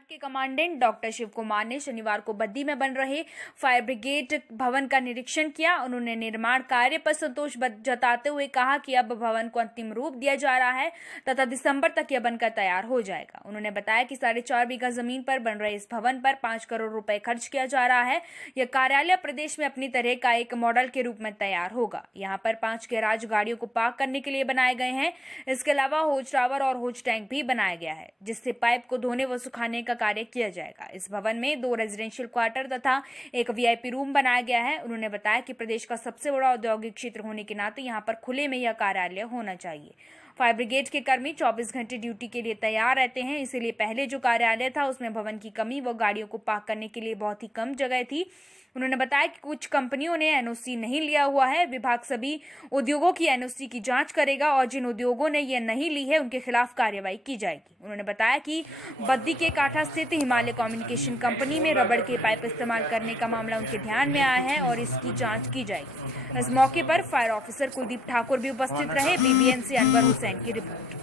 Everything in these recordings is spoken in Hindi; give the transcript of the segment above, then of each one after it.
होमगार्ड के कमांडेंट डॉक्टर शिव कुमार ने शनिवार को बद्दी में बन रहे फायर ब्रिगेड भवन का निरीक्षण किया। उन्होंने निर्माण कार्य पर संतोष जताते हुए कहा कि अब भवन को अंतिम रूप दिया जा रहा है तथा दिसंबर तक यह बनकर तैयार हो जाएगा। उन्होंने बताया कि 4.5 बीघा जमीन पर बन रहे इस भवन पर 5 करोड़ रुपए खर्च किया जा रहा है। यह कार्यालय प्रदेश में अपनी तरह का एक मॉडल के रूप में तैयार होगा। यहाँ पर 5 गैराज गाड़ियों को पार्क करने के लिए बनाए गए हैं। इसके अलावा होज टावर और होज टैंक भी बनाया गया है, जिससे पाइप को धोने व सुखाने का कार्य किया जाएगा। इस भवन में 2 रेजिडेंशियल क्वार्टर तथा एक वीआईपी रूम बनाया गया है। उन्होंने बताया कि प्रदेश का सबसे बड़ा औद्योगिक क्षेत्र होने के नाते यहाँ पर खुले में यह कार्यालय होना चाहिए। फायर ब्रिगेड के कर्मी 24 घंटे ड्यूटी के लिए तैयार रहते हैं, इसीलिए पहले जो कार्यालय था उसमें भवन की कमी व गाड़ियों को पार्क करने के लिए बहुत ही कम जगह थी। उन्होंने बताया कि कुछ कंपनियों ने एनओसी नहीं लिया हुआ है। विभाग सभी उद्योगों की एनओसी की जांच करेगा और जिन उद्योगों ने यह नहीं ली है उनके खिलाफ कार्रवाई की जाएगी। उन्होंने बताया कि बद्दी के काठा स्थित हिमालय कम्युनिकेशन कंपनी में रबड़ के पाइप इस्तेमाल करने का मामला उनके ध्यान में आया है और इसकी जांच की जाएगी। इस मौके पर फायर ऑफिसर कुलदीप ठाकुर भी उपस्थित रहे। बीबीएन से अनवर हुसैन की रिपोर्ट।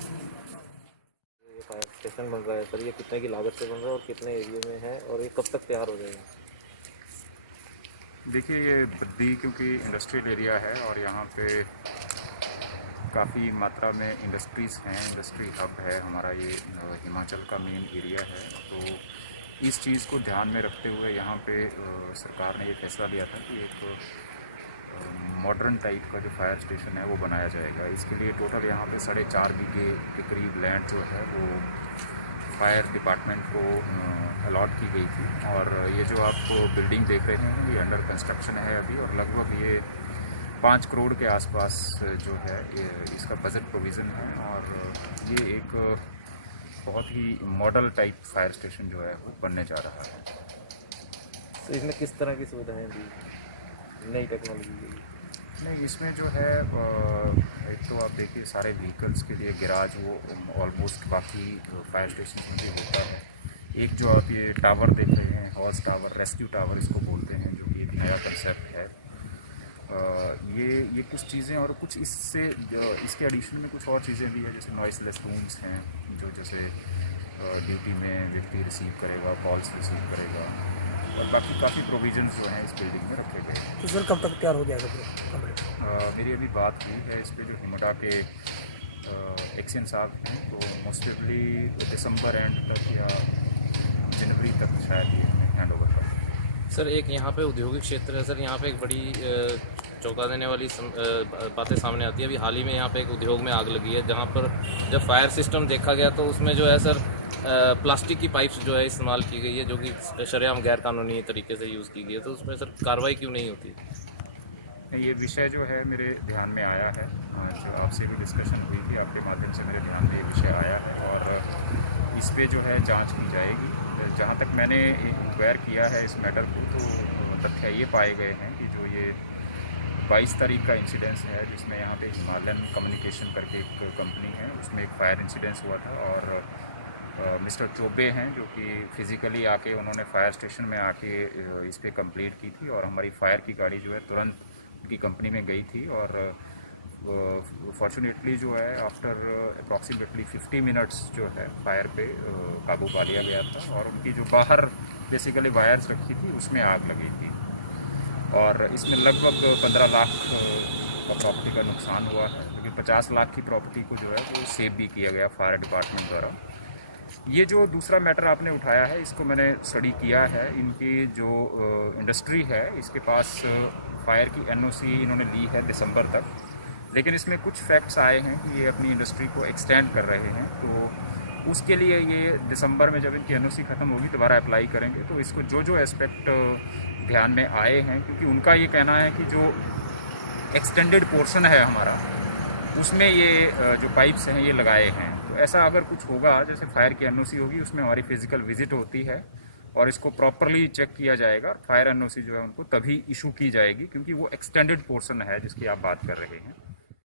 फायर स्टेशन बन रहा है सर, ये कितने की लागत से बन रहा है और कितने एरिया में है और ये कब तक तैयार हो जाएगा? देखिए, ये बद्दी क्योंकि इंडस्ट्रियल एरिया है और यहाँ पे काफ़ी मात्रा में इंडस्ट्रीज़ हैं, इंडस्ट्री हब है हमारा, ये हिमाचल का मेन एरिया है। तो इस चीज़ को ध्यान में रखते हुए यहाँ पे सरकार ने ये फैसला लिया था कि एक मॉडर्न टाइप का जो फायर स्टेशन है वो बनाया जाएगा। इसके लिए टोटल यहाँ पे 4.5 बीघे के करीब लैंड जो है वो फायर डिपार्टमेंट को अलॉट की गई थी। और ये जो आप बिल्डिंग देख रहे हैं ये अंडर कंस्ट्रक्शन है अभी, और लगभग ये 5 करोड़ के आसपास जो है ये इसका बजट प्रोविज़न है। और ये एक बहुत ही मॉडल टाइप फायर स्टेशन जो है वो बनने जा रहा है। तो इसमें किस तरह की सुविधाएं दी, नई टेक्नोलॉजी दी? नहीं, इसमें जो है एक तो आप देखिए सारे व्हीकल्स के लिए गैराज वो ऑलमोस्ट बाकी फायर स्टेशन में भी होता है। एक जो आप ये टावर देख रहे हैं, हॉर्स टावर, रेस्क्यू टावर इसको बोलते हैं, जो कि एक नया कंसेप्ट है। ये कुछ चीज़ें और कुछ इससे इसके एडिशन में कुछ और चीज़ें भी है, जैसे नॉइसलेस रूम्स हैं जो जैसे ड्यूटी में व्यक्ति रिसीव करेगा, कॉल्स रिसीव करेगा, और बाकी काफ़ी प्रोविजंस जो हैं इस बिल्डिंग में रखे गए। तो सर कब तक तैयार हो जाएगा पूरा? मेरी अभी बात हुई है इस पर जो हिमडा के एक्शन साहब हैं, तो मोस्टली दिसंबर एंड तक या जनवरी तक शायद ये हैंड ओवर कर। सर एक यहाँ पे औद्योगिक क्षेत्र है सर, यहाँ पे एक बड़ी चौंका देने वाली बातें सामने आती है। अभी हाल ही में यहाँ पे एक उद्योग में आग लगी है, जहाँ पर जब फायर सिस्टम देखा गया तो उसमें जो है सर प्लास्टिक की पाइप्स जो है इस्तेमाल की गई है, जो कि शरेआम गैर कानूनी तरीके से यूज़ की गई है। तो उसमें सर कार्रवाई क्यों नहीं होती? ये विषय जो है मेरे ध्यान में आया है, जो आपसे भी डिस्कशन हुई थी, आपके माध्यम से मेरे ध्यान में ये विषय आया है और इस पर जो है जांच की जाएगी। जहाँ तक मैंने इंक्वायर किया है इस मैटर को, तो तथ्य ये पाए गए हैं कि जो ये 22 तारीख का इंसिडेंस है, जिसमें यहाँ पे हिमालयन कम्युनिकेशन करके एक कंपनी है, उसमें एक फायर इंसिडेंस हुआ था और मिस्टर चोबे हैं जो कि फ़िज़िकली आके उन्होंने फायर स्टेशन में आके इस पर कंप्लीट की थी, और हमारी फायर की गाड़ी जो है तुरंत उनकी कंपनी में गई थी। और फॉर्चुनेटली जो है आफ्टर अप्रॉक्सीमेटली 50 मिनट्स जो है फायर पे काबू पा लिया गया था, और उनकी जो बाहर बेसिकली वायर्स रखी थी उसमें आग लगी थी, और इसमें लगभग 15 लाख का प्रॉपर्टी का नुकसान हुआ है, लेकिन 50 लाख की प्रॉपर्टी को जो है वो सेव भी किया गया फायर डिपार्टमेंट द्वारा। ये जो दूसरा मैटर आपने उठाया है, इसको मैंने स्टडी किया है। इनकी जो इंडस्ट्री है इसके पास फायर की एनओसी इन्होंने ली है दिसंबर तक, लेकिन इसमें कुछ फैक्ट्स आए हैं कि ये अपनी इंडस्ट्री को एक्सटेंड कर रहे हैं। तो उसके लिए ये दिसंबर में जब इनकी एनओसी ख़त्म होगी दोबारा अप्लाई करेंगे। तो इसको जो एस्पेक्ट ध्यान में आए हैं, क्योंकि उनका ये कहना है कि जो एक्सटेंडेड पोर्शन है हमारा, उसमें ये जो पाइप्स हैं ये लगाए हैं। तो ऐसा अगर कुछ होगा, जैसे फायर की एनओसी होगी उसमें हमारी फिजिकल विजिट होती है और इसको प्रॉपरली चेक किया जाएगा, फायर एनओसी जो है उनको तभी इशू की जाएगी, क्योंकि वो एक्सटेंडेड पोर्शन है जिसकी आप बात कर रहे हैं।